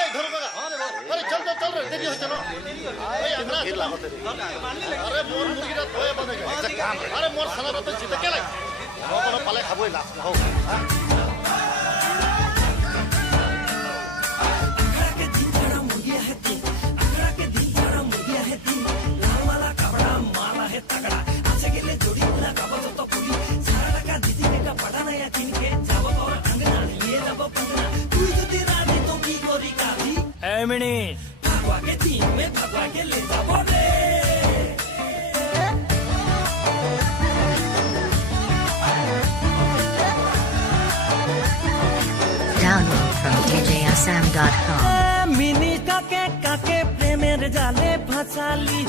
এই ধরো কাকা আরে চল চল চল রে দেরি হচ্ছে না এই আমরা আরে মোর মুরগিটা ধোয়ে বনে যায় একটা কাম আরে মোর খানাটা তো জিতে কেলাই কোনো পালে খাবই লাভ না হোক भगवा के दिन में भगवा के ले जाबो रे Download from djsam.com. मिनी काके प्रेमेर जाले फसाली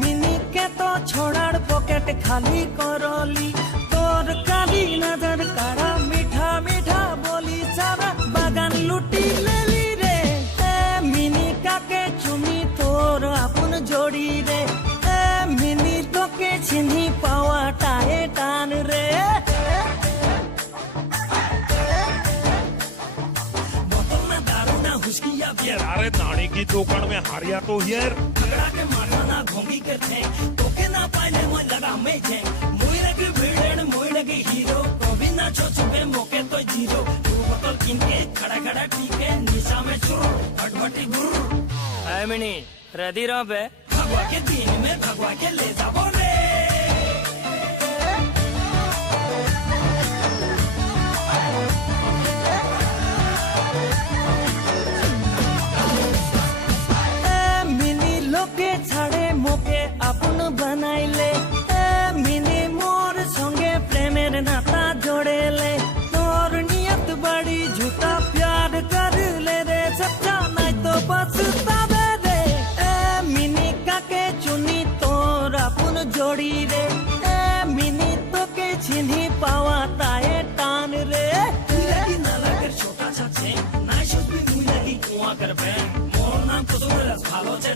मिनी के तो छोड़ार पॉकेट खाली करली तोर काली नजर काड़ा मीठा मीठा बोली सारा बागान लुटी लेली रे मिनी काके चुमी तोर अपन जोड़ी रे मिनी तो के छिनी पावा टाए टान रे अरे नानी की दुकान में हारिया तो यार झगड़ा के मारना घोंगी के थे तो के ना पाले मैं लगा मैं थे मोइरा के भिड़न मोइरा के हीरो कभी ना चुपे मौके तो जीरो तू बोतल किन के खड़ा खड़ा ठीके निशा में चुर फटफटी गुर आई मिनी रेडी रहो बे भगवा के दिन में भगवा के ले जाबो रे के छाड़े मोके अपन बनाइले मिनी मोर संगे प्रेमेर नाता जोड़ेले तोर नियत बड़ी झूठा प्यार कर ले रे सच्चा नहीं तो पछतावे रे मिनी काके चुनी तोर अपन जोड़ी रे मिनी तो के छिनी पावा ताए टान रे तू लगी ना लगर छोटा सा छे ना शुभ भी मुई लगी कुआं कर बे मोर नाम तो तोर भालो छे